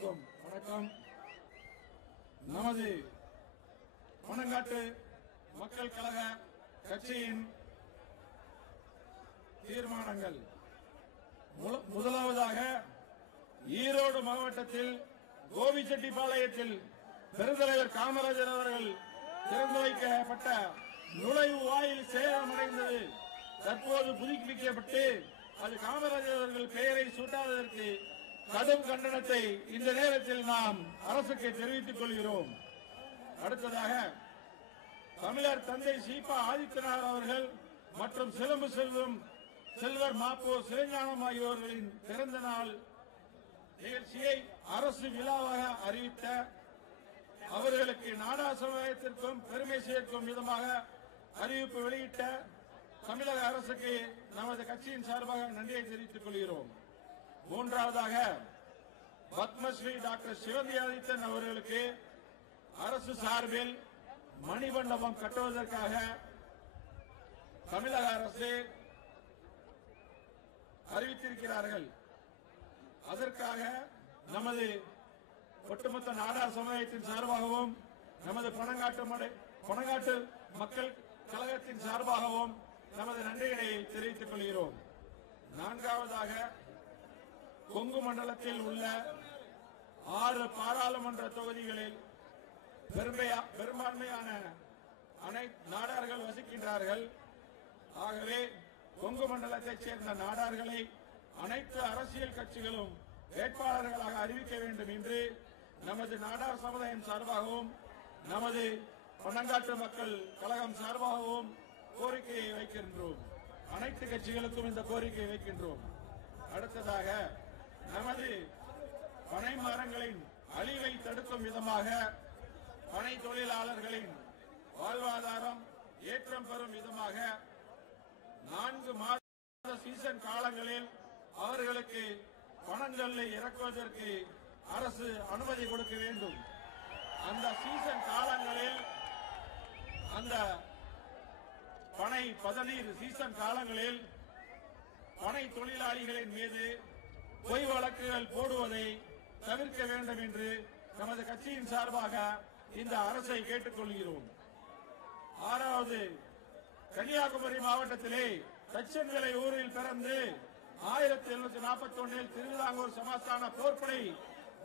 அனைவருக்கும் வணக்கம். நமது பனங்காட்டு மக்கள் கழக கட்சியின் தீர்மானங்கள். முதலாவதாக ஈரோடு மாவட்டத்தில் கோபிச்செட்டிப்பாளையத்தில் பெருந்தலைவர் காமராஜர் அவர்கள் திறந்து வைக்கப்பட்ட நுழைவு வாயில் சேதமடைந்தது. தற்போது புதுப்பிக்கப்பட்டு அது காமராஜர் அவர்கள் பெயரை சூட்டாததற்கு கடும் கண்டனத்தை இந்த நேரத்தில் நாம் அரசுக்கு தெரிவித்துக் கொள்கிறோம். அடுத்ததாக தமிழர் தந்தை சீபா ஆதித்யநாத் அவர்கள் மற்றும் சிலம்பு செல்வம் செல்வர் மாப்போ சிவஞானம் ஆகியோர்களின் பிறந்த நாள் நிகழ்ச்சியை அரசு விழாவாக அறிவித்த அவர்களுக்கு நாடா சமுதாயத்திற்கும் பெருமை சேர்க்கும் விதமாக அறிவிப்பு வெளியிட்ட தமிழக அரசுக்கு நமது கட்சியின் சார்பாக நன்றியை தெரிவித்துக் கொள்கிறோம். மூன்றாவதாக பத்மஸ்ரீ டாக்டர் சிவந்தி ஆதித்தன் அவர்களுக்கு அரசு சார்பில் மணிமண்டபம் கட்டுவதற்காக தமிழக அரசு அறிவித்திருக்கிறார்கள். அதற்காக நமது ஒட்டுமொத்த நாடார் சமுதாயத்தின் சார்பாகவும் நமது பணங்காட்டு பணங்காட்டு மக்கள் கழகத்தின் சார்பாகவும் நமது நன்றிகளை தெரிவித்துக் கொள்கிறோம். நான்காவதாக கொங்கு மண்டலத்தில் உள்ள ஆறு பாராளுமன்ற தொகுதிகளில் பெருமையா- பெரும்பான்மையான அனைத்து நாடார்கள் வசிக்கின்றார்கள். ஆகவே கொங்கு மண்டலத்தைச் சேர்ந்த நாடார்களை அனைத்து அரசியல் கட்சிகளும் வேட்பாளர்களாக அறிவிக்க வேண்டும் என்று நமது நாடார் சமுதாயம் சார்பாகவும் நமது பன்னங்காட்டு மக்கள் கழகம் சார்பாகவும் கோரிக்கையை வைக்கின்றோம். அனைத்து கட்சிகளுக்கும் இந்த கோரிக்கையை வைக்கின்றோம். அடுத்ததாக நமது பனை மரங்களின் அழிவை தடுக்கும் விதமாக பனை தொழிலாளர்களின் வாழ்வாதாரம் ஏற்றம் பெறும் விதமாக நான்கு மாத சீசன் காலங்களில் அவர்களுக்கு பணங்களை இறக்குவதற்கு அரசு அனுமதி கொடுக்க வேண்டும். அந்த சீசன் காலங்களில் அந்த பனை பதநீர் சீசன் காலங்களில் பனை தொழிலாளிகளின் மீது பொய் வழக்குகள் போடுவதை தவிர்க்க வேண்டும் என்று நமது கட்சியின் சார்பாக இந்த அரசை கேட்டுக்கொள்கிறோம். ஆறாவது கன்னியாகுமரி மாவட்டத்திலே தச்சன்விலை ஊரில் பிறந்து ஆயிரத்தி எழுநூத்தி நாற்பத்தி ஒன்னில் திருவிதாங்கூர் சமாஸ்தான போர்ப்படை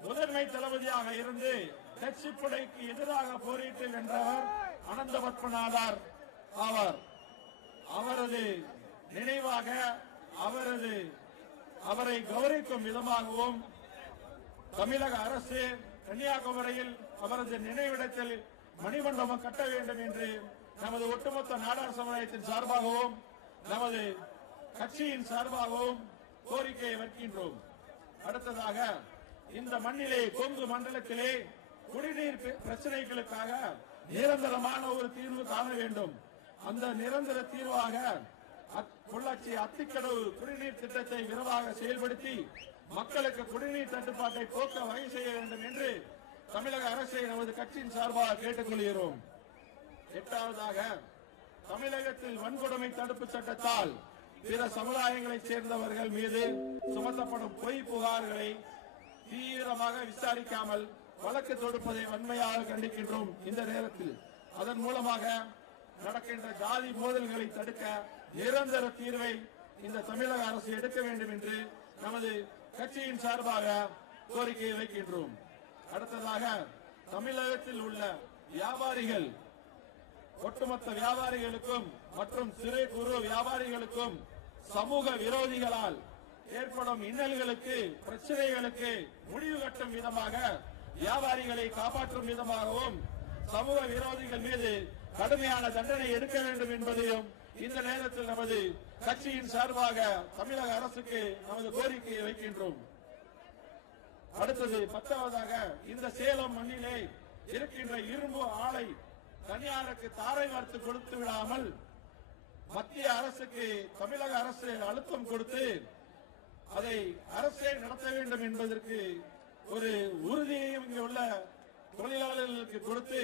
முதன்மை தளபதியாக இருந்து டச்சு படைக்கு எதிராக போரிட்டு வென்றவர் அனந்த பத்மநாதார் ஆவார். அவரது நினைவாக அவரது அவரை கௌரவிக்கும் விதமாகவும் தமிழக அரசு கன்னியாகுமரியில் அவரது நினைவிடத்தில் மணிமண்டபம் கட்ட வேண்டும் என்று நமது ஒட்டுமொத்த நாடார் சமுதாயத்தின் சார்பாகவும் நமது கட்சியின் சார்பாகவும் கோரிக்கையை வைக்கின்றோம். அடுத்ததாக இந்த மண்ணிலே கொங்கு மண்டலத்திலே குடிநீர் பிரச்சனைகளுக்காக நிரந்தரமான ஒரு தீர்வு காண வேண்டும். அந்த நிரந்தர தீர்வாக பொள்ளாச்சி அத்திக்கடவு குடிநீர் திட்டத்தை விரைவாக செயல்படுத்தி மக்களுக்கு குடிநீர் தட்டுப்பாட்டை போக்க வகை செய்ய வேண்டும் என்று தமிழக அரசை நமது கட்சியின் சார்பாக கேட்டுக்கொள்கிறோம். எட்டாவதாக தமிழகத்தில் வன்கொடுமை தடுப்பு சட்டத்தால் பிற சமுதாயங்களைச் சேர்ந்தவர்கள் மீது சுமத்தப்படும் பொய் புகார்களை தீவிரமாக விசாரிக்காமல் வழக்கு தொடுப்பதை வன்மையாக கண்டிக்கின்றோம் இந்த நேரத்தில். அதன் மூலமாக நடக்கின்ற ஜாதி மோதல்களை தடுக்க நிரந்தர தீர்வை இந்த தமிழக அரசு எடுக்க வேண்டும் என்று நமது கட்சியின் சார்பாக கோரிக்கையை வைக்கின்றோம். அடுத்ததாக தமிழகத்தில் உள்ள வியாபாரிகள் ஒட்டுமொத்த வியாபாரிகளுக்கும் மற்றும் சிறு குறு வியாபாரிகளுக்கும் சமூக விரோதிகளால் ஏற்படும் இன்னல்களுக்கு பிரச்சனைகளுக்கு முடிவு கட்டும் விதமாக வியாபாரிகளை காப்பாற்றும் விதமாகவும் சமூக விரோதிகள் மீது கடுமையான தண்டனை எடுக்க வேண்டும் என்பதையும் இந்த நேரத்தில் நமது கட்சியின் சார்பாக தமிழக அரசுக்கு நமது கோரிக்கையை வைக்கின்றோம். அடுத்தது பத்தாவதாக இந்த சேலம் மண்ணிலே இருக்கின்ற இரும்பு ஆலை தனியாருக்கு தாரை வார்த்து கொடுத்து விடாமல் மத்திய அரசுக்கு தமிழக அரசு அழுத்தம் கொடுத்து அதை அரசே நடத்த வேண்டும் என்பதற்கு ஒரு உறுதியையும் இங்கே உள்ள தொழிலாளர்களுக்கு கொடுத்து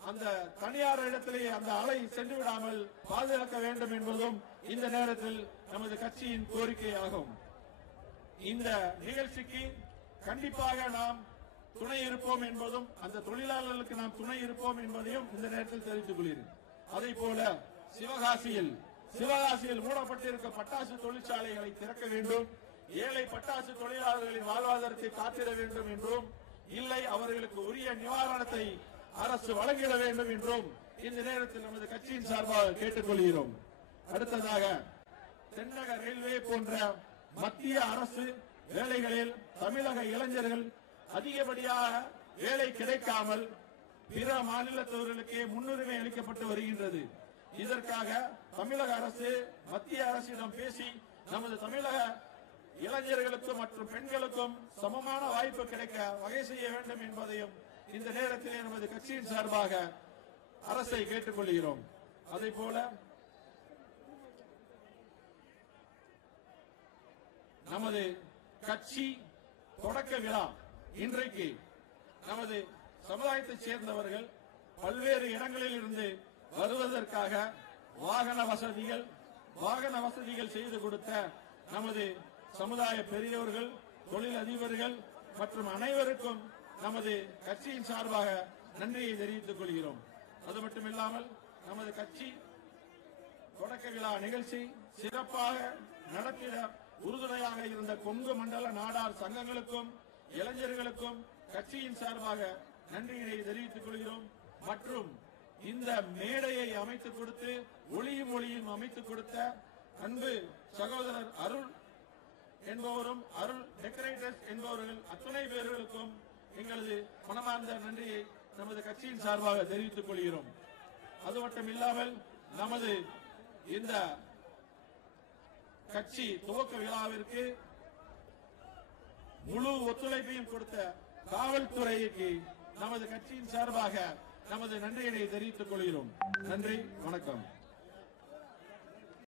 அந்த தனியார் இடத்திலேயே அந்த அலை சென்று விடாமல் பாதுகாக்க வேண்டும் என்பதும் இந்த நேரத்தில் நமது கட்சியின் கோரிக்கையாகும். இந்த நிகழ்ச்சிக்கு கண்டிப்பாக நாம் துணை இருப்போம் என்பதும் அந்த தொழிலாளர்களுக்கு நாம் துணை இருப்போம் என்பதையும் இந்த நேரத்தில் தெரிவித்துக் கொள்கிறேன். அதே போல சிவகாசியில் சிவகாசியில் மூடப்பட்டிருக்க பட்டாசு தொழிற்சாலைகளை திறக்க வேண்டும். ஏழை பட்டாசு தொழிலாளர்களின் வாழ்வாதாரத்தை காத்திட வேண்டும் என்றும் இல்லை அவர்களுக்கு உரிய நிவாரணத்தை அரசு வழங்கிட வேண்டும் என்றும் இந்த நேரத்தில் நமது கட்சியின் சார்பாக கேட்டுக்கொள்கிறோம். அடுத்ததாக தென்னக ரயில்வே போன்ற மத்திய அரசு வேலைகளில் தமிழக இளைஞர்கள் அதிகப்படியாக வேலை கிடைக்காமல் பிற மாநிலத்தவர்களுக்கே முன்னுரிமை அளிக்கப்பட்டு வருகின்றது. இதற்காக தமிழக அரசு மத்திய அரசிடம் பேசி நமது தமிழக இளைஞர்களுக்கும் மற்றும் பெண்களுக்கும் சமமான வாய்ப்பு கிடைக்க வகை செய்ய வேண்டும் என்பதையும் இந்த நேரத்திலே நமது கட்சியின் சார்பாக அரசை கேட்டுக்கொள்கிறோம். அதே போல நமது கட்சி தொடக்க விழா இன்றைக்கு நமது சமுதாயத்தைச் சேர்ந்தவர்கள் பல்வேறு இடங்களில் இருந்து வருவதற்காக வாகன வசதிகள் வாகன வசதிகள் செய்து கொடுத்த நமது சமுதாய பெரியவர்கள் தொழில் அதிபர்கள் மற்றும் அனைவருக்கும் நமது கட்சியின் சார்பாக நன்றியை தெரிவித்துக் கொள்கிறோம். அது மட்டுமில்லாமல் நமது கட்சி தொடக்க விழா நிகழ்ச்சி சிறப்பாக நடத்திட உறுதுணையாக இருந்த கொங்கு மண்டல நாடார் சங்கங்களுக்கும் இளைஞர்களுக்கும் கட்சியின் சார்பாக நன்றியை தெரிவித்துக் கொள்கிறோம். மற்றும் இந்த மேடையை அமைத்துக் கொடுத்து ஒளியும் ஒளியும் அமைத்துக் கொடுத்த அன்பு சகோதரர் அருள் மனமார்ந்த நன்றியை நமது கட்சியின் சார்பாக தெரிவித்துக் கொள்கிறோம். அது மட்டும் இல்லாமல் நமது இந்த கட்சி துவக்க விழாவிற்கு முழு ஒத்துழைப்பையும் கொடுத்த காவல்துறைக்கு நமது கட்சியின் சார்பாக நமது நன்றியினை தெரிவித்துக் கொள்கிறோம். நன்றி வணக்கம்.